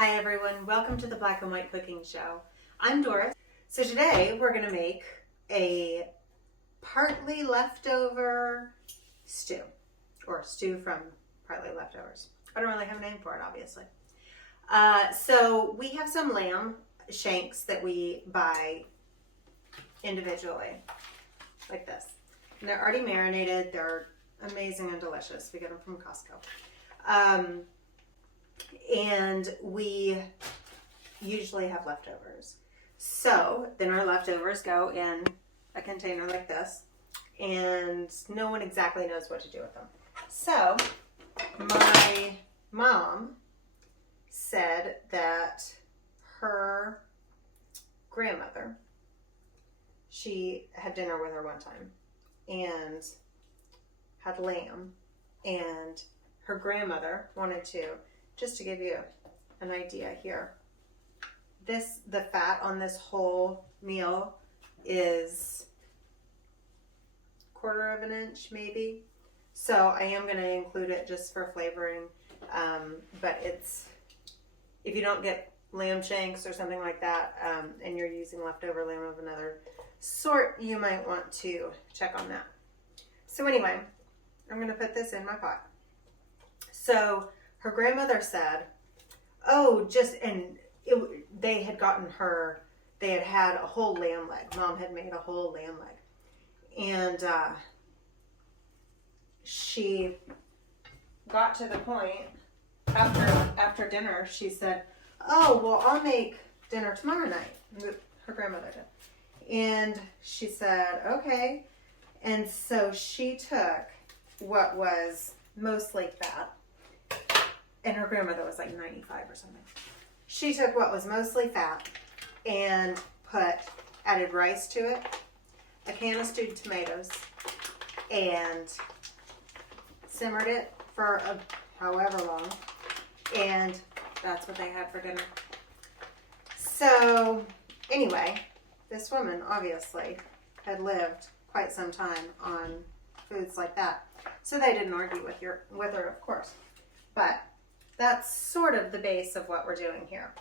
Hi everyone, welcome to the Black and White Cooking Show. I'm Doris. So today we're going to make a partly leftover stew, or stew from partly leftovers. I don't really have a name for it, obviously. So we have some lamb shanks that we buy individually, like this. And they're already marinated. They're amazing and delicious. We get them from Costco. And we usually have leftovers. So then our leftovers go in a container like this, and no one exactly knows what to do with them. So my mom said that her grandmother, she had dinner with her one time and had lamb, and her grandmother wanted to, just to give you an idea here, the fat on this whole meal is 1/4 of an inch maybe. So I am going to include it just for flavoring. But if you don't get lamb shanks or something like that, and you're using leftover lamb of another sort, you might want to check on that. So anyway, I'm going to put this in my pot. So her grandmother said, they had had a whole lamb leg. Mom had made a whole lamb leg. And she got to the point after dinner, she said, oh, well, I'll make dinner tomorrow night. Her grandmother did. And she said, okay. And so she took what was mostly fat, and her grandmother was like 95 or something. She took what was mostly fat and added rice to it, a can of stewed tomatoes, and simmered it for however long, and that's what they had for dinner. So anyway, this woman obviously had lived quite some time on foods like that. So they didn't argue with her, of course. But that's sort of the base of what we're doing here.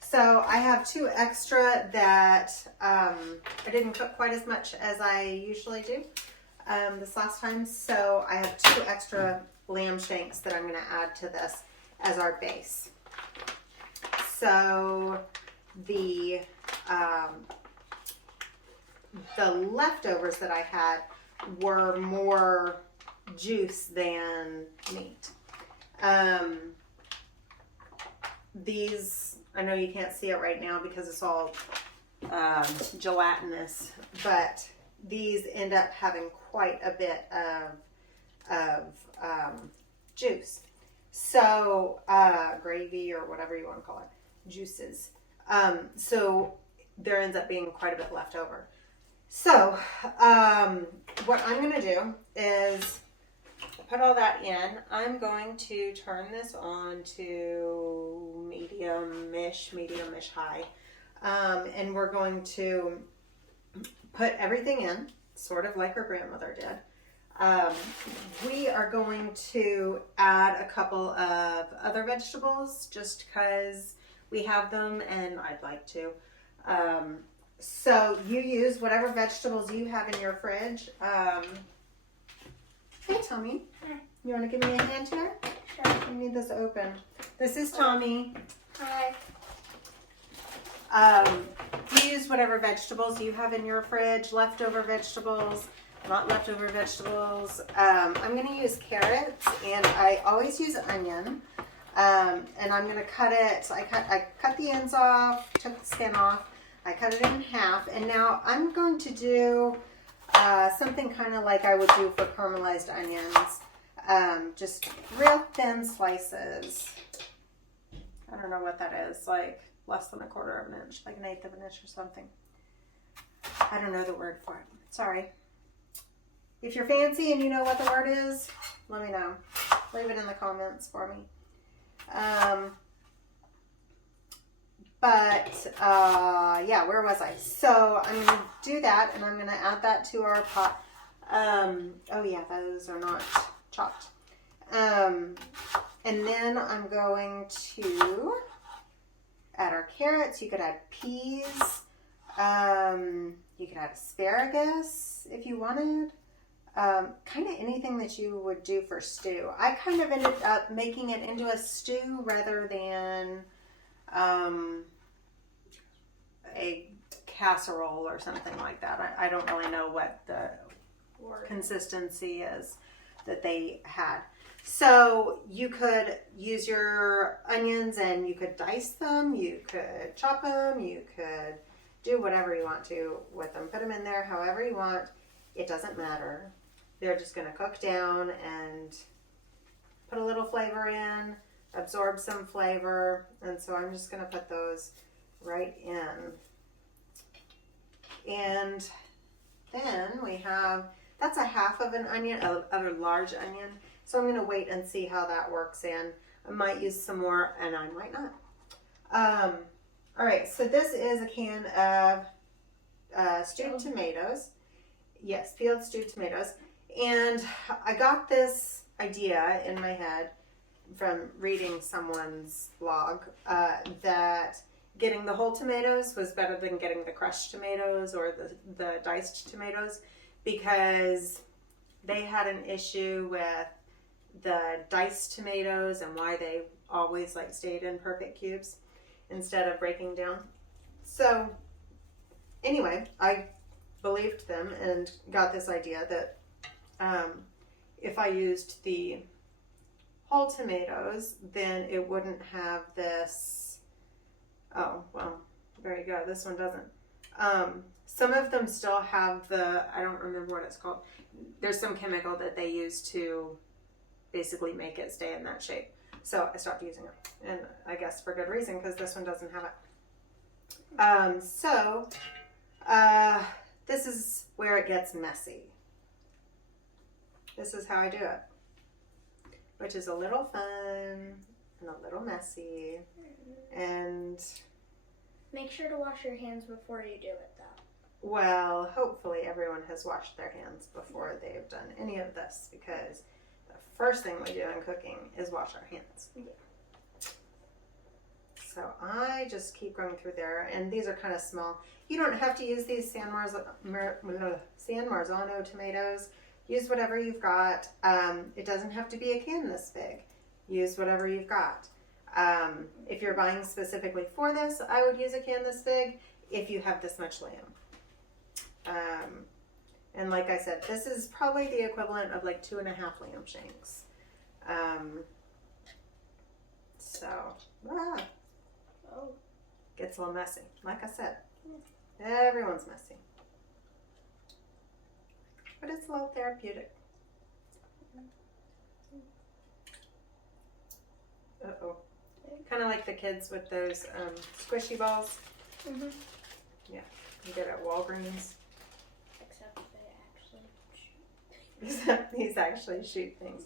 So I have 2 extra that I didn't cook quite as much as I usually do this last time. So I have 2 extra lamb shanks that I'm going to add to this as our base. So the leftovers that I had were more juice than meat. These, I know you can't see it right now because it's all gelatinous, but these end up having quite a bit of juice. So gravy or whatever you want to call it, juices. So there ends up being quite a bit left over. So what I'm going to do is put all that in. I'm going to turn this on to medium-ish high. And we're going to put everything in, sort of like her grandmother did. We are going to add a couple of other vegetables just because we have them and I'd like to. So you use whatever vegetables you have in your fridge. Hey, Tommy. Hi. You want to give me a hand here? Sure. I need this open. This is Tommy. Hi. You use whatever vegetables you have in your fridge, leftover vegetables, not leftover vegetables. I'm going to use carrots, and I always use onion. And I'm going to cut it. I cut the ends off, took the skin off. I cut it in half, and now I'm going to do something kind of like I would do for caramelized onions. Just real thin slices. I don't know what that is, like less than 1/4 of an inch, like 1/8 of an inch or something. I don't know the word for it. Sorry. If you're fancy and you know what the word is, let me know. Leave it in the comments for me. Yeah, where was I? So I'm going to do that, and I'm going to add that to our pot. Oh yeah, those are not chopped. And then I'm going to carrots. You could add peas. You could add asparagus if you wanted. Kind of anything that you would do for stew. I kind of ended up making it into a stew rather than a casserole or something like that. I don't really know what the consistency is that they had. So you could use your onions and you could dice them, you could chop them, you could do whatever you want to with them. Put them in there however you want. It doesn't matter. They're just going to cook down and put a little flavor in, absorb some flavor. And so I'm just going to put those right in. And then we have, that's a half of an onion, a large onion. So I'm going to wait and see how that works in. I might use some more and I might not. All right, so this is a can of stewed tomatoes. Yes, peeled stewed tomatoes. And I got this idea in my head from reading someone's blog that getting the whole tomatoes was better than getting the crushed tomatoes or the diced tomatoes, because they had an issue with the diced tomatoes and why they always like stayed in perfect cubes instead of breaking down. So anyway, I believed them and got this idea that if I used the whole tomatoes, then it wouldn't have this. Oh, well, there you go. This one doesn't. Some of them still have the, I don't remember what it's called. There's some chemical that they use to basically make it stay in that shape. So I stopped using it. And I guess for good reason, because this one doesn't have it. This is where it gets messy. This is how I do it, which is a little fun and a little messy. And make sure to wash your hands before you do it, though. Well, hopefully everyone has washed their hands before they've done any of this, because the first thing we do in cooking is wash our hands. Yeah. So I just keep going through there, and these are kind of small. You don't have to use these San Marzano tomatoes. Use whatever you've got. It doesn't have to be a can this big. Use whatever you've got. If you're buying specifically for this, I would use a can this big if you have this much lamb. And like I said, this is probably the equivalent of like 2.5 lamb shanks. Gets a little messy. Like I said, everyone's messy. But it's a little therapeutic. Uh-oh. Kind of like the kids with those squishy balls. Mm-hmm. Yeah, you get at Walgreens. Except they actually shoot. These actually shoot things.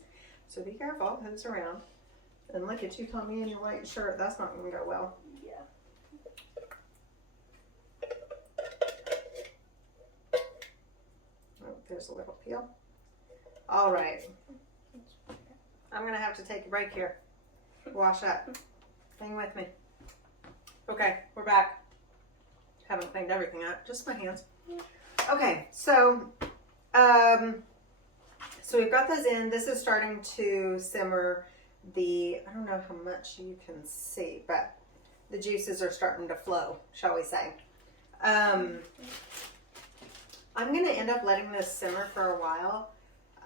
So be careful who's around. And look at you, Tommy, in your white shirt. That's not going to go well. Yeah. Oh, there's a little peel. All right. I'm going to have to take a break here. Wash up. Hang with me. Okay, we're back. Haven't cleaned everything up, just my hands. Okay, so we've got those in. This is starting to simmer. I don't know how much you can see, but the juices are starting to flow, shall we say. I'm going to end up letting this simmer for a while.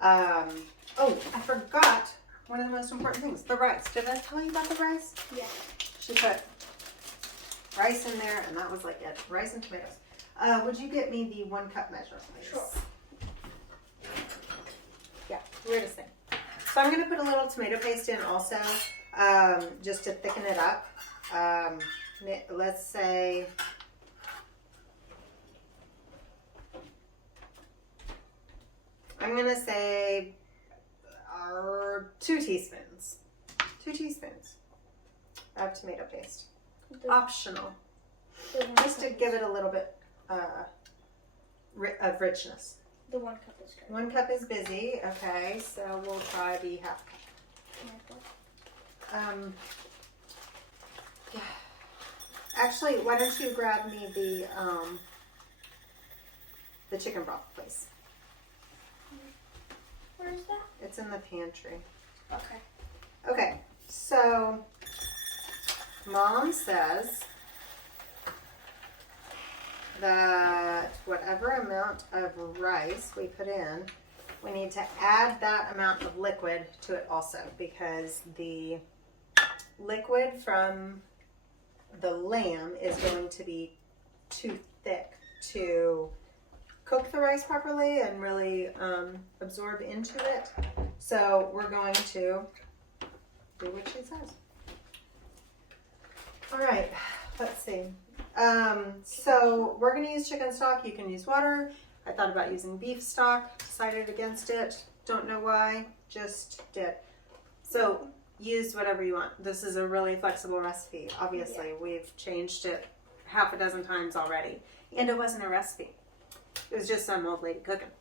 Oh, I forgot one of the most important things, the rice. Did I tell you about the rice? Yeah. She put rice in there, and that was like it. Rice and tomatoes. Would you get me the 1 cup measure, please? Sure. Yeah, weirdest thing. So I'm going to put a little tomato paste in also, just to thicken it up. Let's say, I'm going to say 2 teaspoons. 2 teaspoons of tomato paste. Optional. Just to give it a little bit of richness. The 1 cup is good. 1 cup is busy. Okay, so we'll try the half cup. Yeah. Actually, why don't you grab me the chicken broth, please? Where's that? It's in the pantry. Okay. Okay, so Mom says that whatever amount of rice we put in, we need to add that amount of liquid to it also, because the liquid from the lamb is going to be too thick to cook the rice properly and really absorb into it. So we're going to do what she says. All right, let's see. So we're going to use chicken stock. You can use water. I thought about using beef stock, decided against it. Don't know why, just did. So use whatever you want. This is a really flexible recipe. Obviously, we've changed it half a dozen times already. And it wasn't a recipe. It was just some old lady cooking.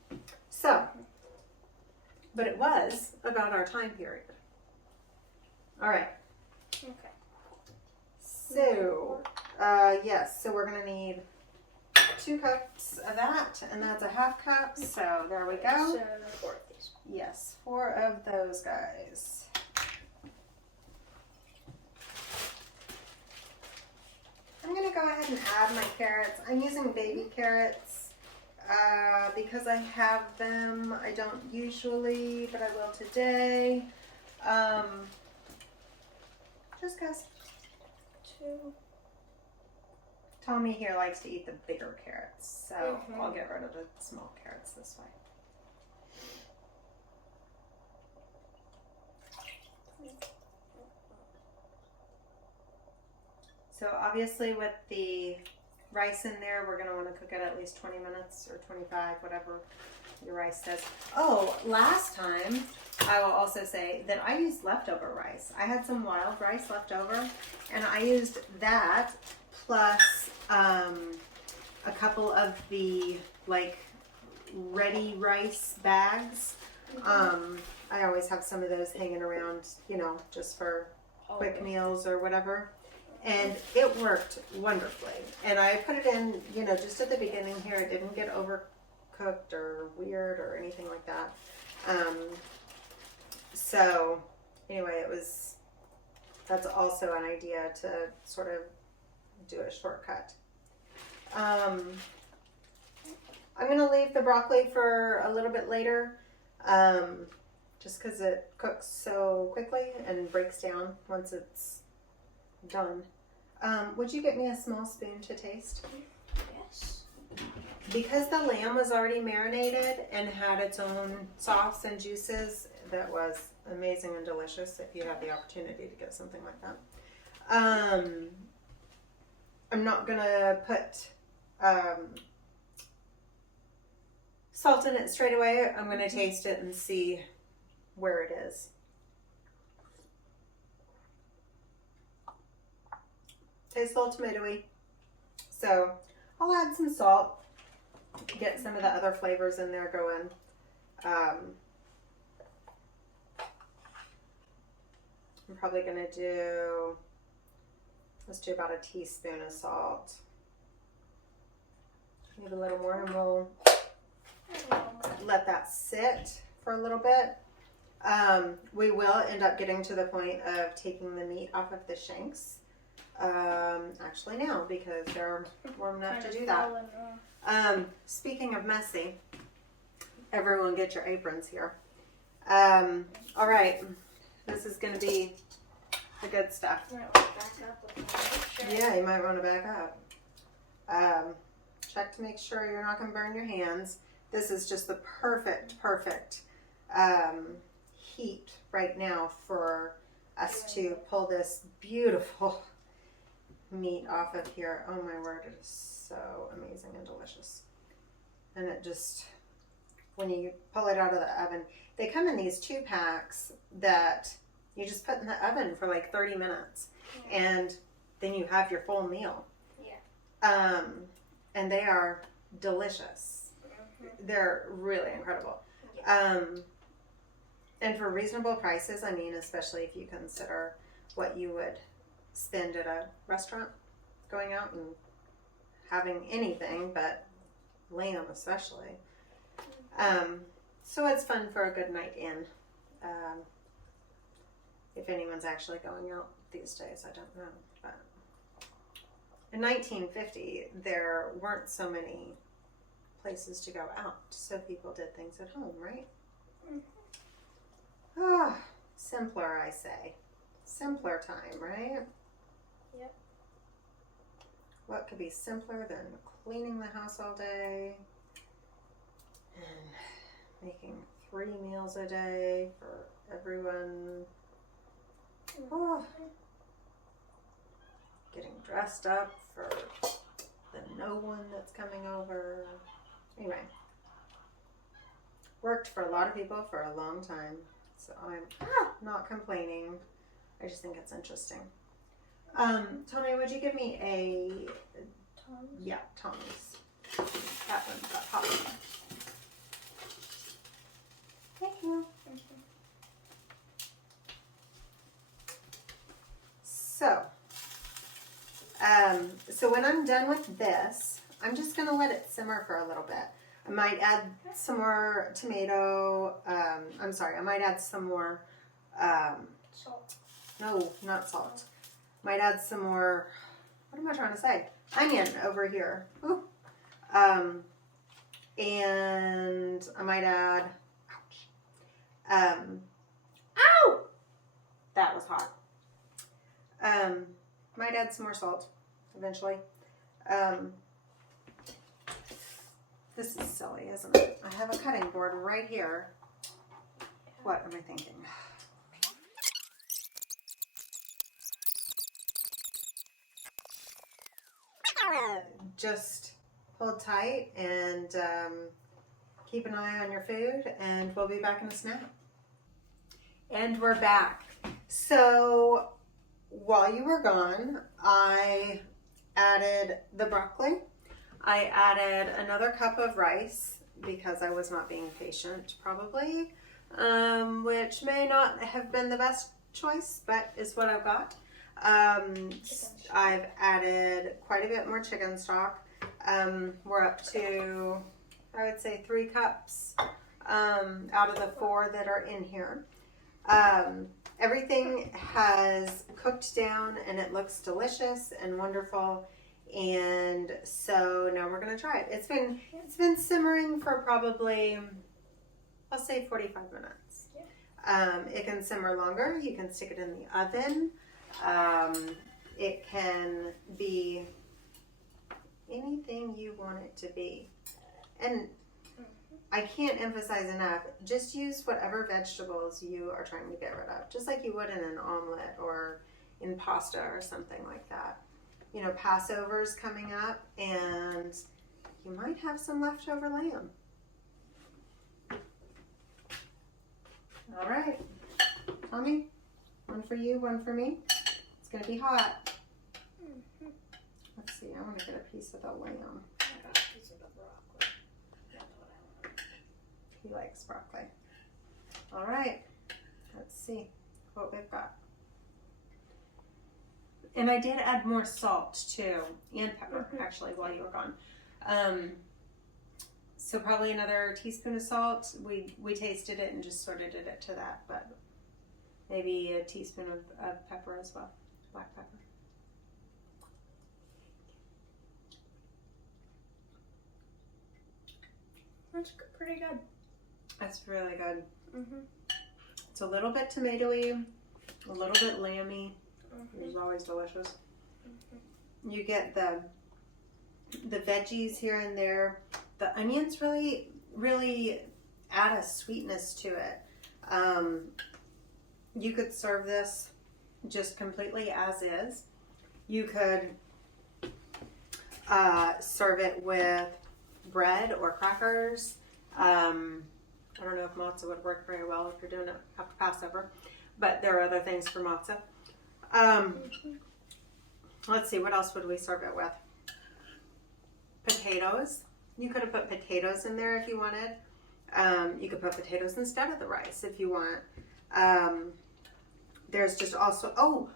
So, but it was about our time period. All right. Okay. So, yes, so we're going to need 2 cups of that, and that's a half cup. So there we go. So 4 of these. Yes, 4 of those guys. I'm going to go ahead and add my carrots. I'm using baby carrots because I have them. I don't usually, but I will today. Just because 2. Tommy here likes to eat the bigger carrots, so Mhm. I'll get rid of the small carrots this way. So obviously with the rice in there, we're going to want to cook it at least 20 minutes or 25, whatever your rice says. Oh, last time, I will also say that I used leftover rice. I had some wild rice left over, and I used that plus a couple of the like ready rice bags. I always have some of those hanging around, you know, just for quick meals or whatever. And it worked wonderfully. And I put it in, you know, just at the beginning here. It didn't get overcooked or weird or anything like that. So anyway, that's also an idea to sort of do a shortcut. I'm going to leave the broccoli for a little bit later, just because it cooks so quickly and breaks down once it's done. Would you get me a small spoon to taste? Yes. Because the lamb was already marinated and had its own sauce and juices, that was amazing and delicious if you had the opportunity to get something like that. I'm not going to put salt in it straight away. I'm going to taste it and see where it is. Tastes a little tomatoey. So I'll add some salt, get some of the other flavors in there going. I'm probably going to let's do about a teaspoon of salt. Maybe a little more, and we'll let that sit for a little bit. We will end up getting to the point of taking the meat off of the shanks. Actually now, because they're warm enough to do that. Speaking of messy, everyone get your aprons here. All right, this is going to be the good stuff. Yeah, you might want to back up. Check to make sure you're not going to burn your hands. This is just the perfect heat right now for us to pull this beautiful meat off of here. Oh my word, it is so amazing and delicious. And it just, when you pull it out of the oven, they come in these 2-packs that you just put in the oven for like 30 minutes. And then you have your full meal. Yeah. And they are delicious. They're really incredible. And for reasonable prices, I mean, especially if you consider what you would spend at a restaurant, going out and having anything, but lamb especially. So it's fun for a good night in. If anyone's actually going out these days, I don't know. But in 1950, there weren't so many places to go out, so people did things at home, right? Ah, simpler, I say. Simpler time, right? Yep. What could be simpler than cleaning the house all day and making 3 meals a day for everyone? Oh, getting dressed up for the no one that's coming over. Anyway, worked for a lot of people for a long time, so I'm not complaining. I just think it's interesting. Tommy, would you give me a Tom's. yeah, Tommy's. That one got hot. Thank you. So when I'm done with this, I'm just gonna let it simmer for a little bit. I might add some more tomato. I might add some more. Salt. No, not salt. Might add some more. What am I trying to say? Onion over here. Ooh. And I might add. Ouch. Ow! That was hot. Might add some more salt eventually. This is silly, isn't it? I have a cutting board right here. What am I thinking? Just hold tight and keep an eye on your food, and we'll be back in a snap. And we're back. So while you were gone, I added the broccoli. I added another cup of rice because I was not being patient, probably, which may not have been the best choice, but is what I've got. I've added quite a bit more chicken stock. We're up to, I would say, 3 cups out of the 4 that are in here. Everything has cooked down and it looks delicious and wonderful. And so now we're gonna try it. It's been simmering for probably, I'll say 45 minutes. Yeah. It can simmer longer. You can stick it in the oven. It can be anything you want it to be. And I can't emphasize enough, just use whatever vegetables you are trying to get rid of, just like you would in an omelet or in pasta or something like that. You know, Passover's coming up and you might have some leftover lamb. All right, Tommy, one for you, one for me. It's gonna be hot. Let's see, I wanna get a piece of the lamb. I got a piece of the broccoli. That's what I want. He likes broccoli. All right, let's see what we've got. And I did add more salt too, and pepper actually while you were gone. So probably another teaspoon of salt. We tasted it and just sorted it to that, but maybe a teaspoon of pepper as well, black pepper. That's pretty good. That's really good. Mm-hmm. It's a little bit tomatoey, a little bit lamby. Which is always delicious. You get the veggies here and there. The onions really add a sweetness to it. You could serve this just completely as is. You could serve it with bread or crackers. I don't know if matzah would work very well if you're doing it after Passover, but there are other things for matzah. Let's see, what else would we serve it with? Potatoes. You could have put potatoes in there if you wanted. You could put potatoes instead of the rice if you want. There's just also, oh,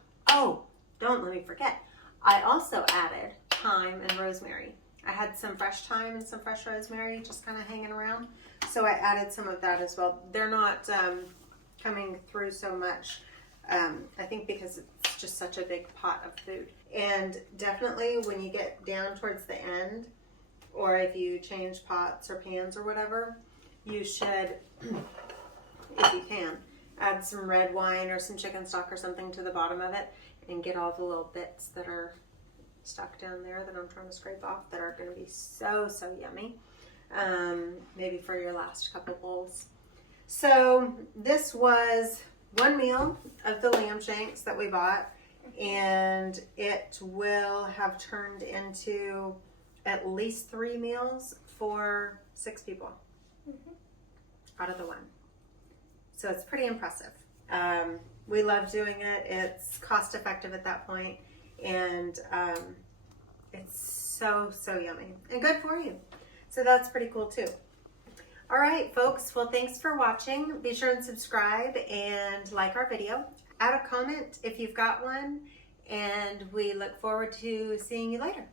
don't let me forget. I also added thyme and rosemary. I had some fresh thyme and some fresh rosemary just kind of hanging around. So I added some of that as well. They're not coming through so much, I think because it's just such a big pot of food. And definitely when you get down towards the end, or if you change pots or pans or whatever, you should, if you can, add some red wine or some chicken stock or something to the bottom of it and get all the little bits that are stuck down there that I'm trying to scrape off that are going to be so yummy. Maybe for your last couple bowls. So this was one meal of the lamb shanks that we bought, and it will have turned into at least 3 meals for 6 people out of the one. So it's pretty impressive. We love doing it. It's cost effective at that point, and it's so yummy and good for you. So that's pretty cool too. All right, folks. Well, thanks for watching. Be sure and subscribe and like our video. Add a comment if you've got one, and we look forward to seeing you later.